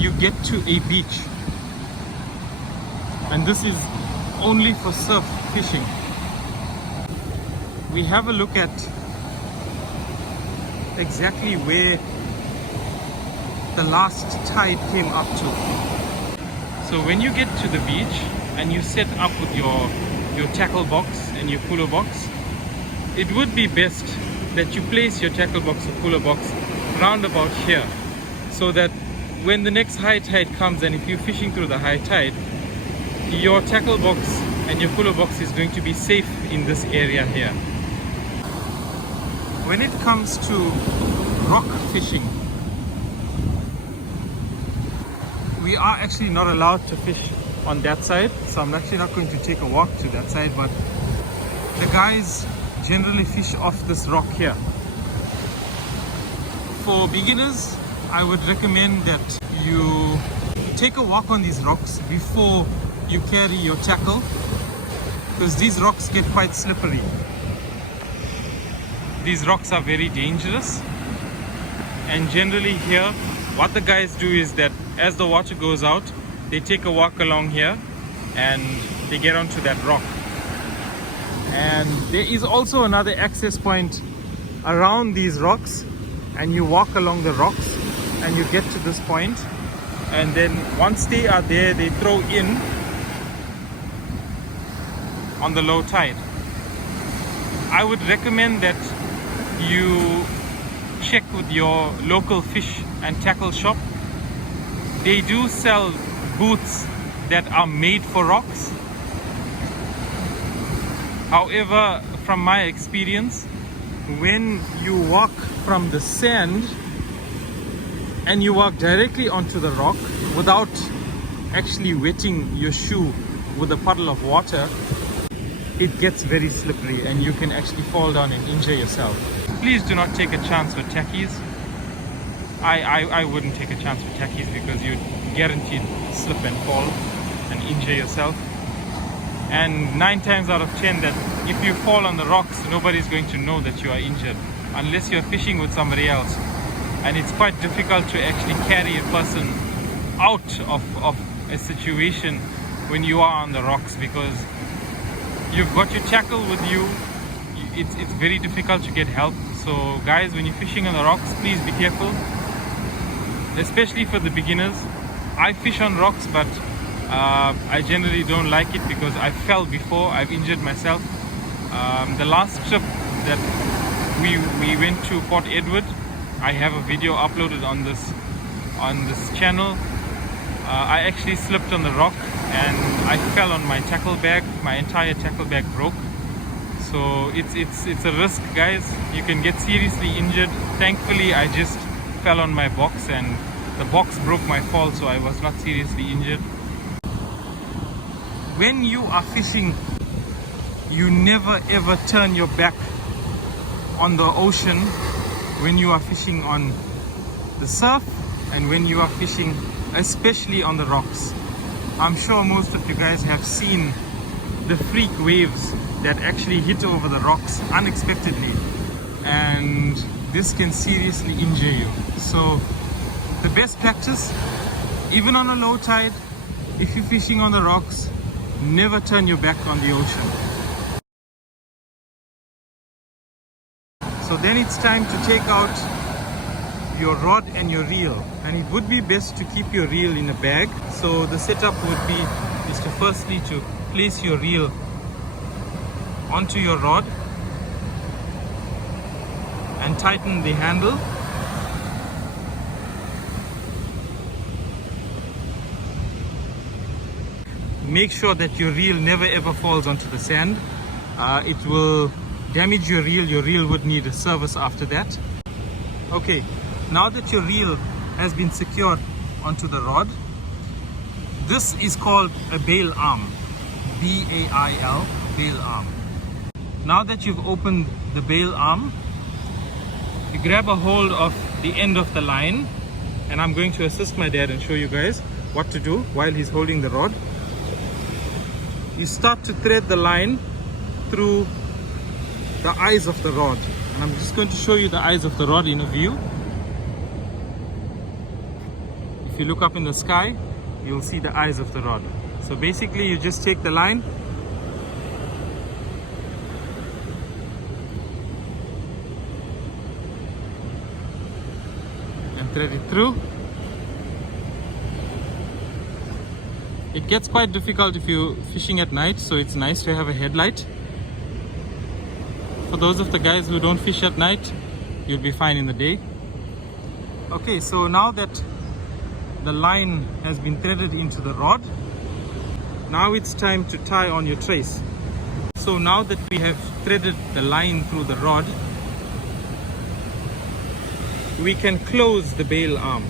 you get to a beach, and this is only for surf fishing. We have a look at exactly where the last tide came up to. So when you get to the beach and you set up with your tackle box and your cooler box, it would be best that you place your tackle box or cooler box round about here, so that when the next high tide comes, and if you're fishing through the high tide, your tackle box and your cooler box is going to be safe in this area here. When it comes to rock fishing, we are actually not allowed to fish on that side, so I'm actually not going to take a walk to that side, but the guys generally fish off this rock here. For beginners, I would recommend that you take a walk on these rocks before you carry your tackle, because these rocks get quite slippery. These rocks are very dangerous, and generally here what the guys do is that as the water goes out, they take a walk along here and they get onto that rock. And there is also another access point around these rocks, and you walk along the rocks and you get to this point, and then once they are there, they throw in on the low tide. I would recommend that you check with your local fish and tackle shop. They do sell boots that are made for rocks. However, from my experience, when you walk from the sand and you walk directly onto the rock without actually wetting your shoe with a puddle of water, it gets very slippery and you can actually fall down and injure yourself. Please do not take a chance with tackies. I wouldn't take a chance with tackies, because you'd guaranteed slip and fall and injure yourself. And 9 times out of 10 that if you fall on the rocks, nobody's going to know that you are injured unless you're fishing with somebody else. And it's quite difficult to actually carry a person out of a situation when you are on the rocks, because you've got your tackle with you. It's very difficult to get help. So guys, when you're fishing on the rocks, please be careful, especially for the beginners. I fish on rocks, but I generally don't like it because I fell before. I've injured myself. The last trip that we went to Port Edward, I have a video uploaded on this channel. I actually slipped on the rock and I fell on my tackle bag. My entire tackle bag broke. So it's a risk, guys. You can get seriously injured. Thankfully, I just fell on my box and the box broke my fall, so I was not seriously injured. When you are fishing, you never ever turn your back on the ocean when you are fishing on the surf and when you are fishing especially on the rocks. I'm sure most of you guys have seen the freak waves that actually hit over the rocks unexpectedly, and this can seriously injure you. So the best practice, even on a low tide, if you're fishing on the rocks, never turn your back on the ocean. So then it's time to take out your rod and your reel, and it would be best to keep your reel in a bag. So the setup would be is to firstly to place your reel onto your rod and tighten the handle. Make sure that your reel never ever falls onto the sand. It will damage your reel. Your reel would need a service after that. Okay, now that your reel has been secured onto the rod, this is called a bail arm. B-A-I-L, bail arm. Now that you've opened the bail arm, you grab a hold of the end of the line, and I'm going to assist my dad and show you guys what to do while he's holding the rod. You start to thread the line through the eyes of the rod, and I'm just going to show you the eyes of the rod in a view. If you look up in the sky, you'll see the eyes of the rod. So basically you just take the line and thread it through. It gets quite difficult if you're fishing at night, so it's nice to have a headlight. For those of the guys who don't fish at night, you'll be fine in the day. Okay, so now that the line has been threaded into the rod, now it's time to tie on your trace. So now that we have threaded the line through the rod, we can close the bail arm.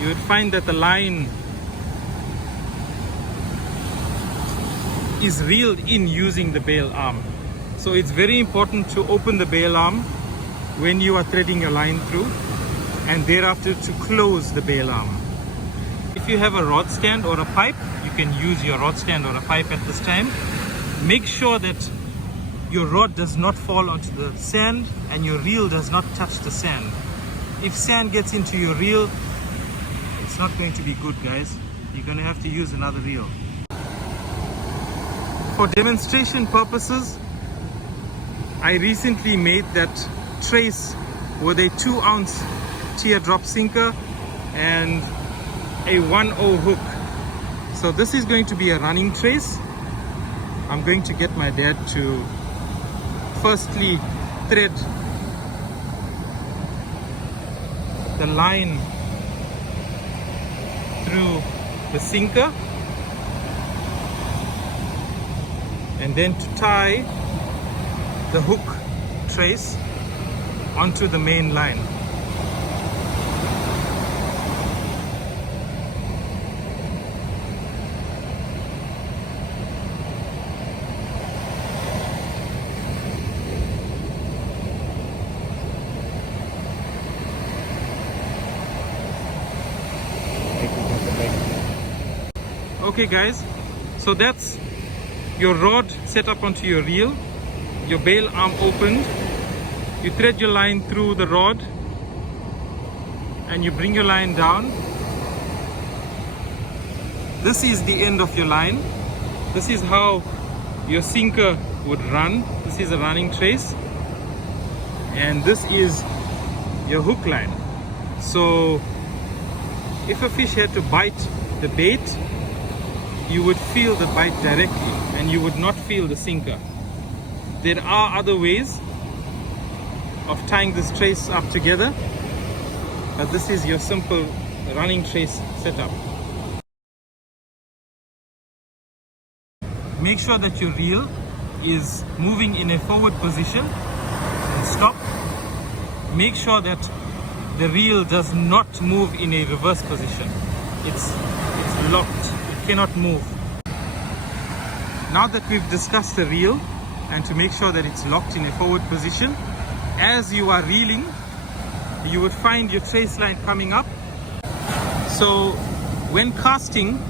You would find that the line is reeled in using the bail arm. So it's very important to open the bail arm when you are threading your line through, and thereafter to close the bail arm. If you have a rod stand or a pipe, you can use your rod stand or a pipe at this time. Make sure that your rod does not fall onto the sand and your reel does not touch the sand. If sand gets into your reel, it's not going to be good, guys. You're going to have to use another reel. For demonstration purposes, I recently made that trace with a 2-ounce teardrop sinker and a 1/0 hook. So this is going to be a running trace. I'm going to get my dad to firstly thread the line through the sinker, and then to tie the hook trace onto the main line. Okay guys, so that's your rod set up onto your reel, your bail arm opened, you thread your line through the rod and you bring your line down. This is the end of your line. This is how your sinker would run. This is a running trace, and this is your hook line. So if a fish had to bite the bait, you would feel the bite directly and you would not feel the sinker. There are other ways of tying this trace up together, but this is your simple running trace setup. Make sure that your reel is moving in a forward position and stop. Make sure that the reel does not move in a reverse position. It's locked. Cannot move. Now that we've discussed the reel and to make sure that it's locked in a forward position, as you are reeling, you would find your trace line coming up. So when casting,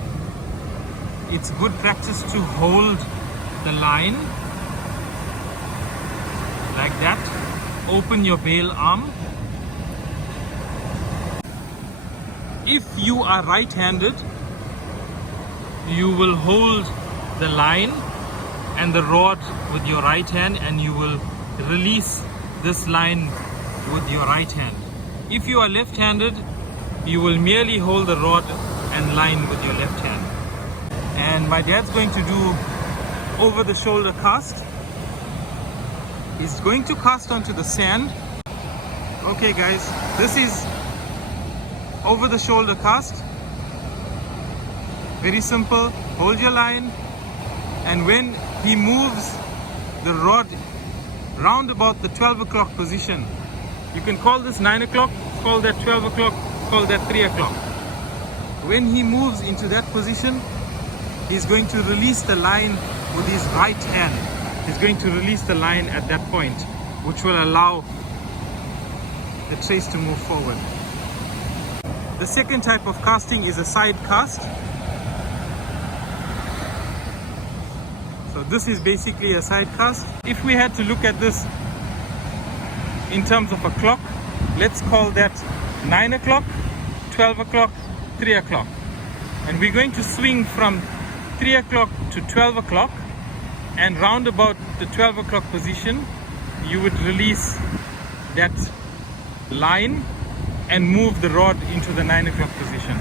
it's good practice to hold the line like that. Open your bail arm. If you are right-handed, you will hold the line and the rod with your right hand, and you will release this line with your right hand. If you are left-handed, you will merely hold the rod and line with your left hand. And my dad's going to do over-the-shoulder cast. He's going to cast onto the sand. Okay guys, this is over-the-shoulder cast. Very simple. Hold your line, and when he moves the rod round about the 12 o'clock position, you can call this 9 o'clock, call that 12 o'clock, call that 3 o'clock. When he moves into that position, he's going to release the line with his right hand. He's going to release the line at that point, which will allow the trace to move forward. The second type of casting is a side cast. So this is basically a side cast. If we had to look at this in terms of a clock, let's call that 9 o'clock, 12 o'clock, 3 o'clock. And we're going to swing from 3 o'clock to 12 o'clock. And round about the 12 o'clock position, you would release that line and move the rod into the 9 o'clock position.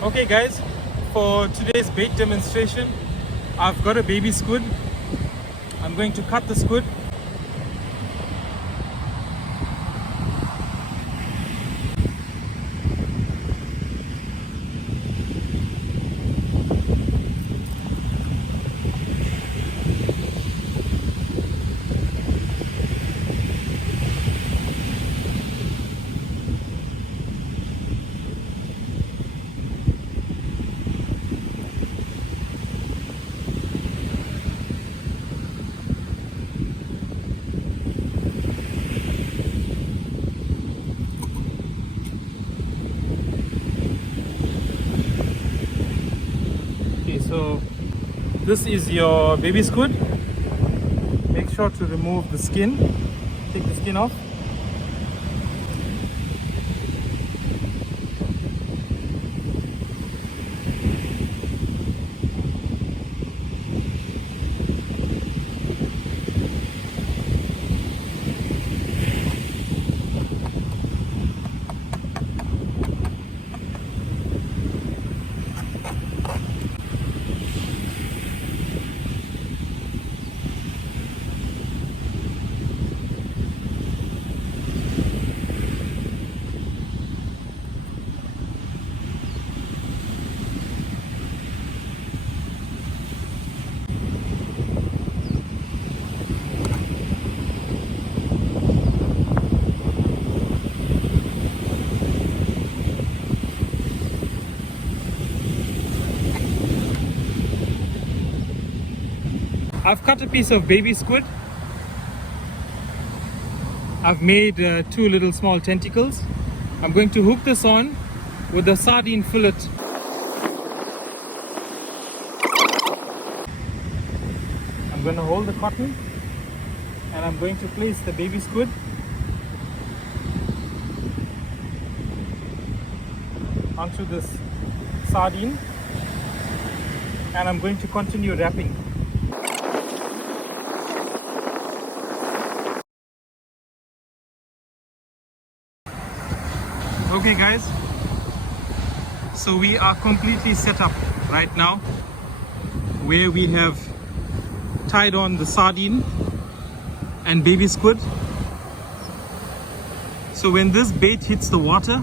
Okay guys, for today's bait demonstration, I've got a baby squid. I'm going to cut the squid. So this is your baby squid. Make sure to remove the skin. Take the skin off. I've cut a piece of baby squid. I've made 2 little small tentacles. I'm going to hook this on with a sardine fillet. I'm going to hold the cotton and I'm going to place the baby squid onto this sardine, and I'm going to continue wrapping. Okay guys, so we are completely set up right now, where we have tied on the sardine and baby squid. So when this bait hits the water,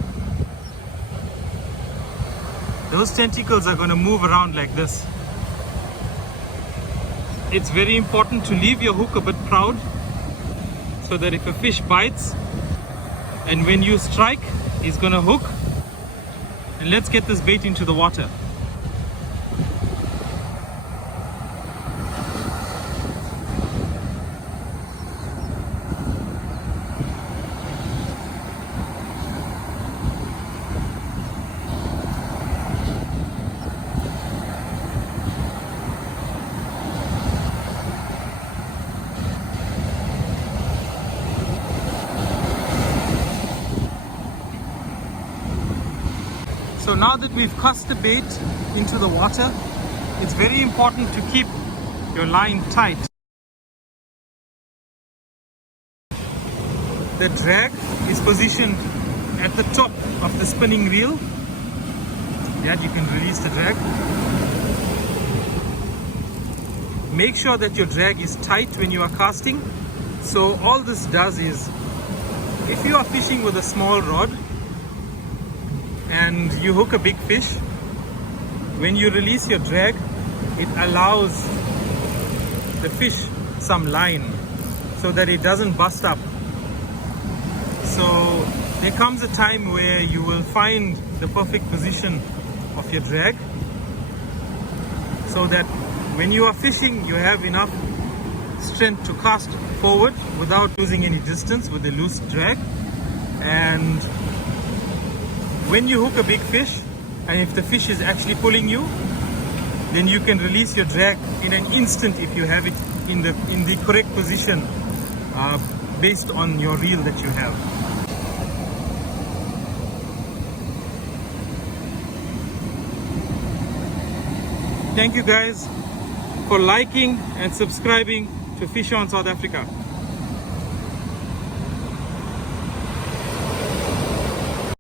those tentacles are going to move around like this. It's very important to leave your hook a bit proud, so that if a fish bites and when you strike, he's gonna hook. And let's get this bait into the water. So now that we've cast the bait into the water, it's very important to keep your line tight. The drag is positioned at the top of the spinning reel. Yeah, you can release the drag. Make sure that your drag is tight when you are casting. So all this does is, if you are fishing with a small rod and you hook a big fish, when you release your drag, it allows the fish some line so that it doesn't bust up. So there comes a time where you will find the perfect position of your drag, so that when you are fishing, you have enough strength to cast forward without losing any distance with a loose drag. And when you hook a big fish, and if the fish is actually pulling you, then you can release your drag in an instant if you have it in the correct position based on your reel that you have. Thank you guys for liking and subscribing to Fish On South Africa.